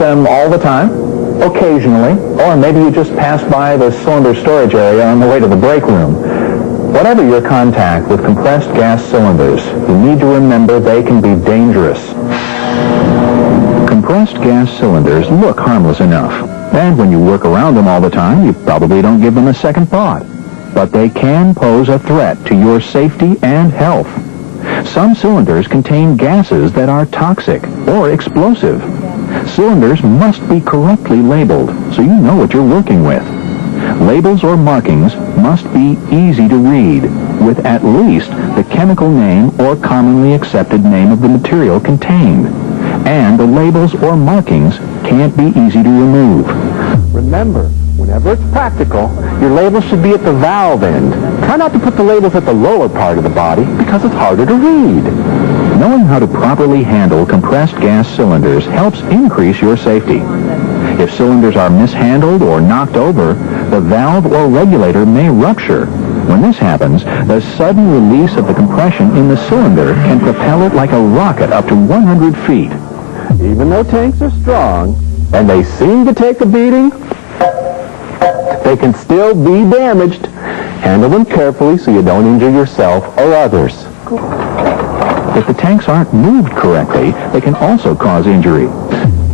them all the time? Occasionally. Or maybe you just pass by the cylinder storage area on the way to the break room. Whatever your contact with compressed gas cylinders, you need to remember they can be dangerous. Compressed gas cylinders look harmless enough, and when you work around them all the time, you probably don't give them a second thought. But they can pose a threat to your safety and health. Some cylinders contain gases that are toxic or explosive. Cylinders must be correctly labeled so you know what you're working with. Labels or markings must be easy to read, with at least the chemical name or commonly accepted name of the material contained. And the labels or markings can't be easy to remove. Remember, whenever it's practical, your labels should be at the valve end. Try not to put the labels at the lower part of the body because it's harder to read. Knowing how to properly handle compressed gas cylinders helps increase your safety. If cylinders are mishandled or knocked over, the valve or regulator may rupture. When this happens, the sudden release of the compression in the cylinder can propel it like a rocket up to 100 feet. Even though tanks are strong, and they seem to take a beating, they can still be damaged. Handle them carefully so you don't injure yourself or others. If the tanks aren't moved correctly, they can also cause injury.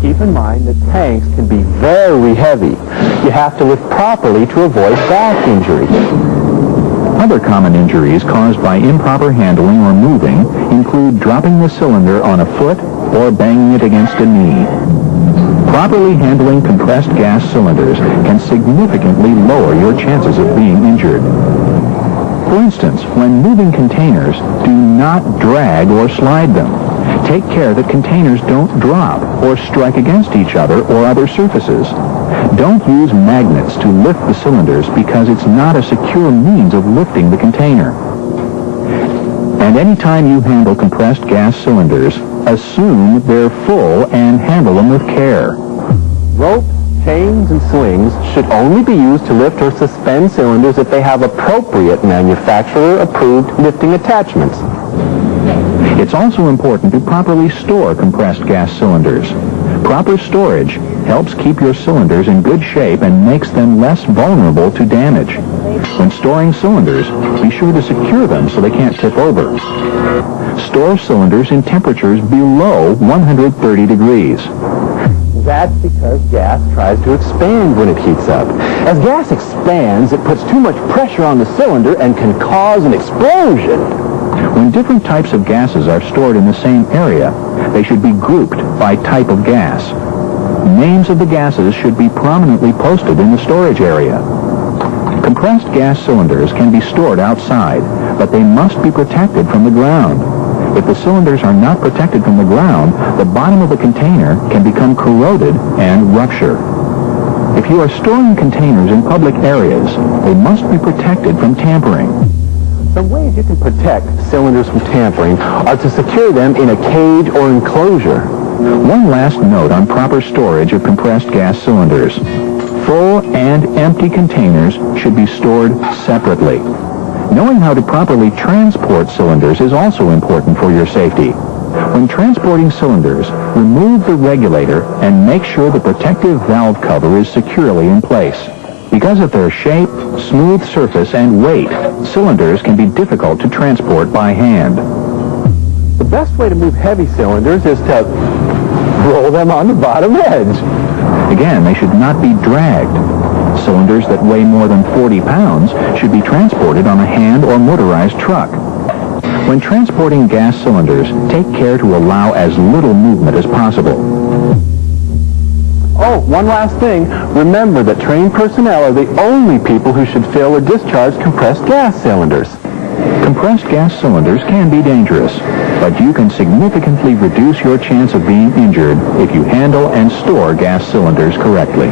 Keep in mind that tanks can be very heavy. You have to lift properly to avoid back injury. Other common injuries caused by improper handling or moving include dropping the cylinder on a foot or banging it against a knee. Properly handling compressed gas cylinders can significantly lower your chances of being injured. For instance, when moving containers, do not drag or slide them. Take care that containers don't drop or strike against each other or other surfaces. Don't use magnets to lift the cylinders because it's not a secure means of lifting the container. And anytime you handle compressed gas cylinders, assume they're full and handle them with care. Rope, chains, and slings should only be used to lift or suspend cylinders if they have appropriate manufacturer-approved lifting attachments. It's also important to properly store compressed gas cylinders. Proper storage helps keep your cylinders in good shape and makes them less vulnerable to damage. When storing cylinders, be sure to secure them so they can't tip over. Store cylinders in temperatures below 130 degrees. That's because gas tries to expand when it heats up. As gas expands, it puts too much pressure on the cylinder and can cause an explosion. When different types of gases are stored in the same area, they should be grouped by type of gas. Names of the gases should be prominently posted in the storage area. Compressed gas cylinders can be stored outside, but they must be protected from the ground. If the cylinders are not protected from the ground, the bottom of the container can become corroded and rupture. If you are storing containers in public areas, they must be protected from tampering. Some ways you can protect cylinders from tampering are to secure them in a cage or enclosure. One last note on proper storage of compressed gas cylinders. Full and empty containers should be stored separately. Knowing how to properly transport cylinders is also important for your safety. When transporting cylinders, remove the regulator and make sure the protective valve cover is securely in place. Because of their shape, smooth surface, and weight, cylinders can be difficult to transport by hand. The best way to move heavy cylinders is to roll them on the bottom edge. Again, they should not be dragged. Cylinders that weigh more than 40 pounds should be transported on a hand or motorized truck. When transporting gas cylinders, take care to allow as little movement as possible. Oh, one last thing. Remember that trained personnel are the only people who should fill or discharge compressed gas cylinders. Compressed gas cylinders can be dangerous, but you can significantly reduce your chance of being injured if you handle and store gas cylinders correctly.